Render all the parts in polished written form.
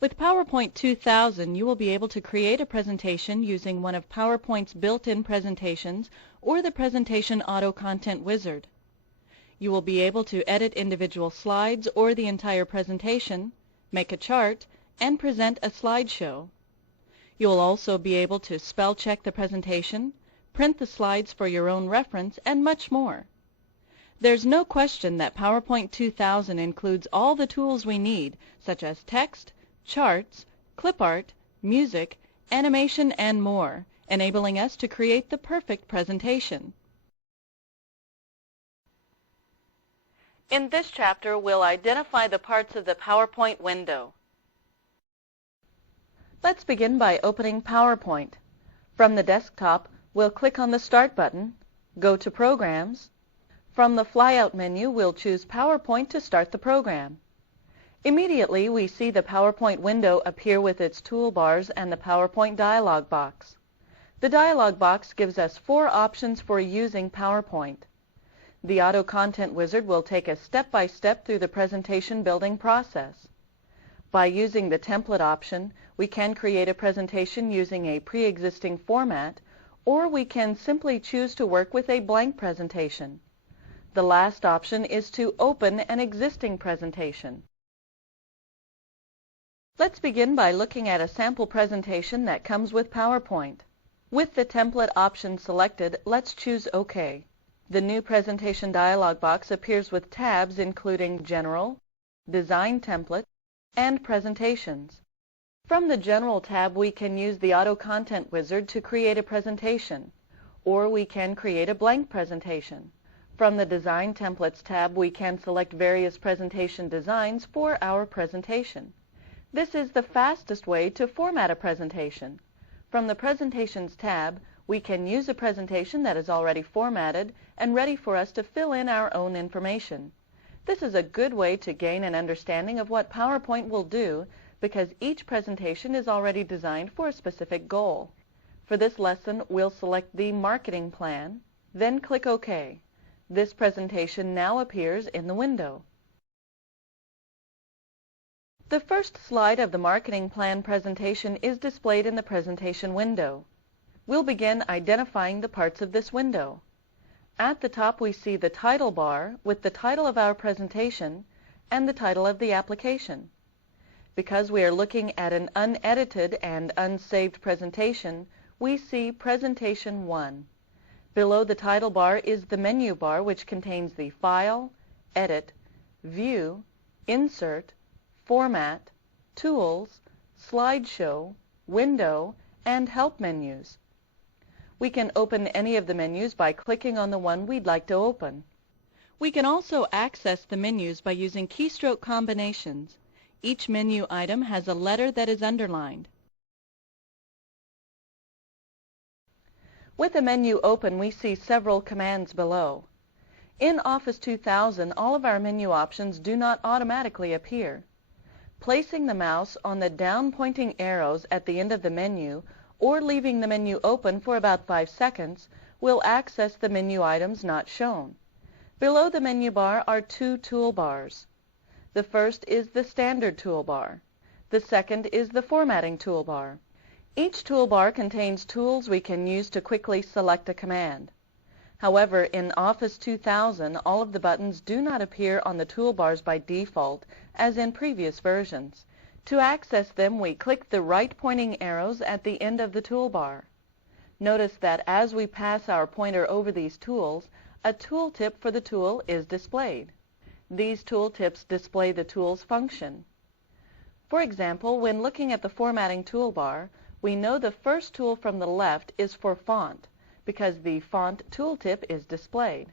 With PowerPoint 2000, you will be able to create a presentation using one of PowerPoint's built-in presentations or the Presentation Auto Content Wizard. You will be able to edit individual slides or the entire presentation, make a chart, and present a slideshow. You will also be able to spell check the presentation, print the slides for your own reference, and much more. There's no question that PowerPoint 2000 includes all the tools we need, such as text, charts, clip art, music, animation, and more, enabling us to create the perfect presentation. In this chapter, we'll identify the parts of the PowerPoint window. Let's begin by opening PowerPoint. From the desktop, we'll click on the Start button, go to Programs. From the flyout menu, we'll choose PowerPoint to start the program. Immediately, we see the PowerPoint window appear with its toolbars and the PowerPoint dialog box. The dialog box gives us 4 options for using PowerPoint. The Auto Content Wizard will take us step-by-step through the presentation building process. By using the template option, we can create a presentation using a pre-existing format, or we can simply choose to work with a blank presentation. The last option is to open an existing presentation. Let's begin by looking at a sample presentation that comes with PowerPoint. With the template option selected, let's choose OK. The new presentation dialog box appears with tabs including General, Design Template, and Presentations. From the General tab, we can use the Auto Content Wizard to create a presentation, or we can create a blank presentation. From the Design Templates tab, we can select various presentation designs for our presentation. This is the fastest way to format a presentation. From the Presentations tab, we can use a presentation that is already formatted and ready for us to fill in our own information. This is a good way to gain an understanding of what PowerPoint will do because each presentation is already designed for a specific goal. For this lesson, we'll select the Marketing Plan, then click OK. This presentation now appears in the window. The first slide of the Marketing Plan presentation is displayed in the presentation window. We'll begin identifying the parts of this window. At the top, we see the title bar with the title of our presentation and the title of the application. Because we are looking at an unedited and unsaved presentation, we see Presentation 1. Below the title bar is the menu bar, which contains the File, Edit, View, Insert, Format, Tools, Slideshow, Window, and Help menus. We can open any of the menus by clicking on the one we'd like to open. We can also access the menus by using keystroke combinations. Each menu item has a letter that is underlined. With a menu open, we see several commands below. In Office 2000, all of our menu options do not automatically appear. Placing the mouse on the down-pointing arrows at the end of the menu or leaving the menu open for about 5 seconds will access the menu items not shown. Below the menu bar are 2 toolbars. The first is the Standard toolbar. The second is the Formatting toolbar. Each toolbar contains tools we can use to quickly select a command. However, in Office 2000, all of the buttons do not appear on the toolbars by default, as in previous versions. To access them, we click the right-pointing arrows at the end of the toolbar. Notice that as we pass our pointer over these tools, a tooltip for the tool is displayed. These tooltips display the tool's function. For example, when looking at the Formatting toolbar, we know the first tool from the left is for font, because the font tooltip is displayed.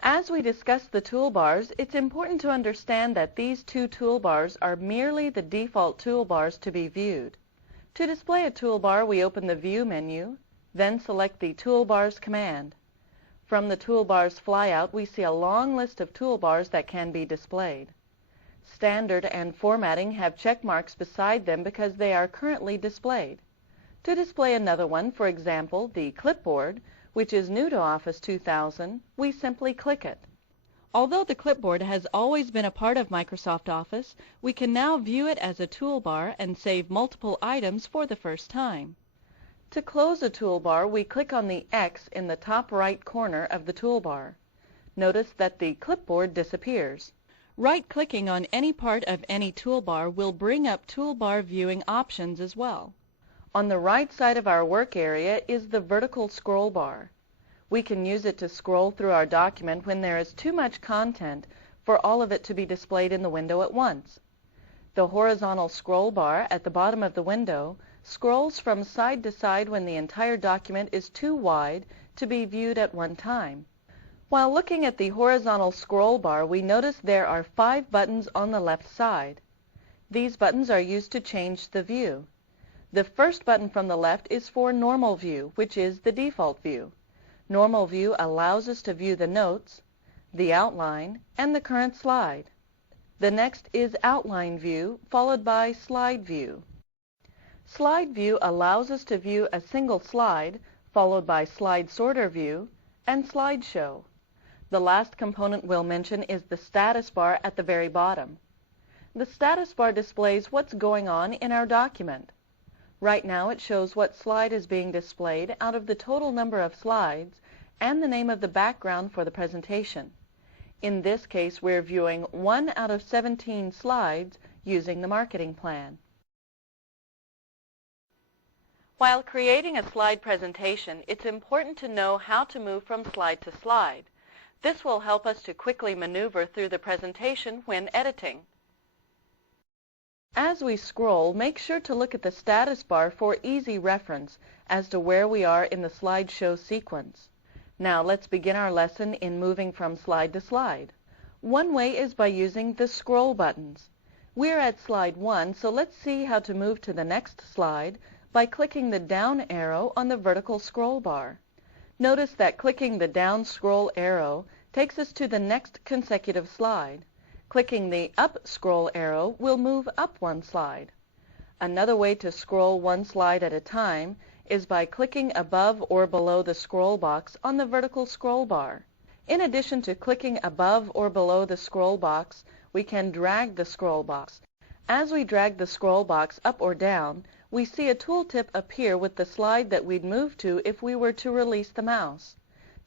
As we discuss the toolbars, it's important to understand that these 2 toolbars are merely the default toolbars to be viewed. To display a toolbar, we open the View menu, then select the Toolbars command. From the Toolbars flyout, we see a long list of toolbars that can be displayed. Standard and Formatting have check marks beside them because they are currently displayed. To display another one, for example, the Clipboard, which is new to Office 2000, we simply click it. Although the clipboard has always been a part of Microsoft Office, we can now view it as a toolbar and save multiple items for the first time. To close a toolbar, we click on the X in the top right corner of the toolbar. Notice that the clipboard disappears. Right-clicking on any part of any toolbar will bring up toolbar viewing options as well. On the right side of our work area is the vertical scroll bar. We can use it to scroll through our document when there is too much content for all of it to be displayed in the window at once. The horizontal scroll bar at the bottom of the window scrolls from side to side when the entire document is too wide to be viewed at one time. While looking at the horizontal scroll bar, we notice there are 5 buttons on the left side. These buttons are used to change the view. The first button from the left is for Normal View, which is the default view. Normal View allows us to view the notes, the outline, and the current slide. The next is Outline View, followed by Slide View. Slide View allows us to view a single slide, followed by Slide Sorter View and Slideshow. The last component we'll mention is the status bar at the very bottom. The status bar displays what's going on in our document. Right now it shows what slide is being displayed out of the total number of slides and the name of the background for the presentation. In this case, we're viewing 1 out of 17 slides using the marketing plan. While creating a slide presentation, it's important to know how to move from slide to slide. This will help us to quickly maneuver through the presentation when editing. As we scroll, make sure to look at the status bar for easy reference as to where we are in the slideshow sequence. Now let's begin our lesson in moving from slide to slide. One way is by using the scroll buttons. We're at slide 1, so let's see how to move to the next slide by clicking the down arrow on the vertical scroll bar. Notice that clicking the down scroll arrow takes us to the next consecutive slide. Clicking the up scroll arrow will move up one slide. Another way to scroll one slide at a time is by clicking above or below the scroll box on the vertical scroll bar. In addition to clicking above or below the scroll box, we can drag the scroll box. As we drag the scroll box up or down, we see a tooltip appear with the slide that we'd move to if we were to release the mouse.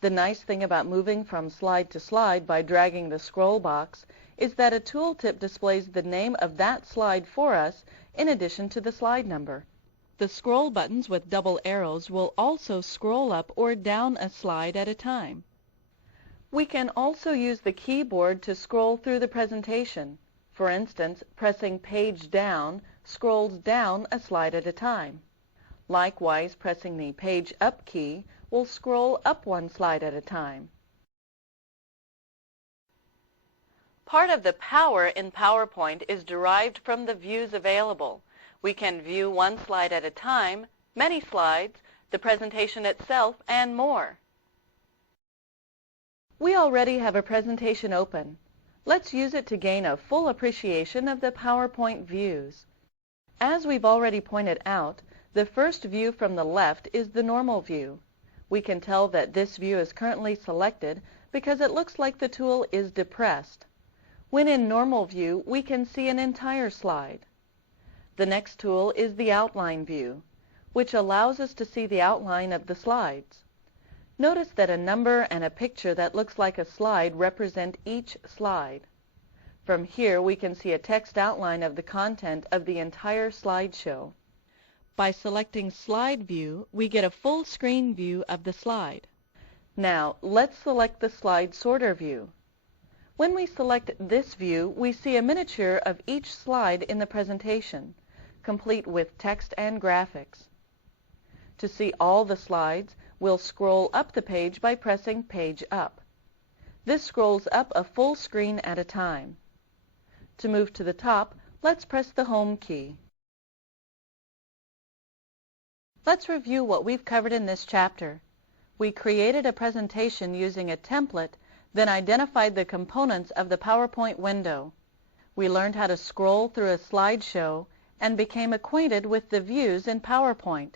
The nice thing about moving from slide to slide by dragging the scroll box is that a tooltip displays the name of that slide for us in addition to the slide number. The scroll buttons with double arrows will also scroll up or down a slide at a time. We can also use the keyboard to scroll through the presentation. For instance, pressing Page Down scrolls down a slide at a time. Likewise, pressing the Page Up key will scroll up one slide at a time. Part of the power in PowerPoint is derived from the views available. We can view one slide at a time, many slides, the presentation itself, and more. We already have a presentation open. Let's use it to gain a full appreciation of the PowerPoint views. As we've already pointed out, the first view from the left is the normal view. We can tell that this view is currently selected because it looks like the tool is depressed. When in normal view, we can see an entire slide. The next tool is the outline view, which allows us to see the outline of the slides. Notice that a number and a picture that looks like a slide represent each slide. From here, we can see a text outline of the content of the entire slideshow. By selecting Slide View, we get a full screen view of the slide. Now, let's select the Slide Sorter view. When we select this view, we see a miniature of each slide in the presentation, complete with text and graphics. To see all the slides, we'll scroll up the page by pressing Page Up. This scrolls up a full screen at a time. To move to the top, let's press the Home key. Let's review what we've covered in this chapter. We created a presentation using a template, then identified the components of the PowerPoint window. We learned how to scroll through a slideshow and became acquainted with the views in PowerPoint.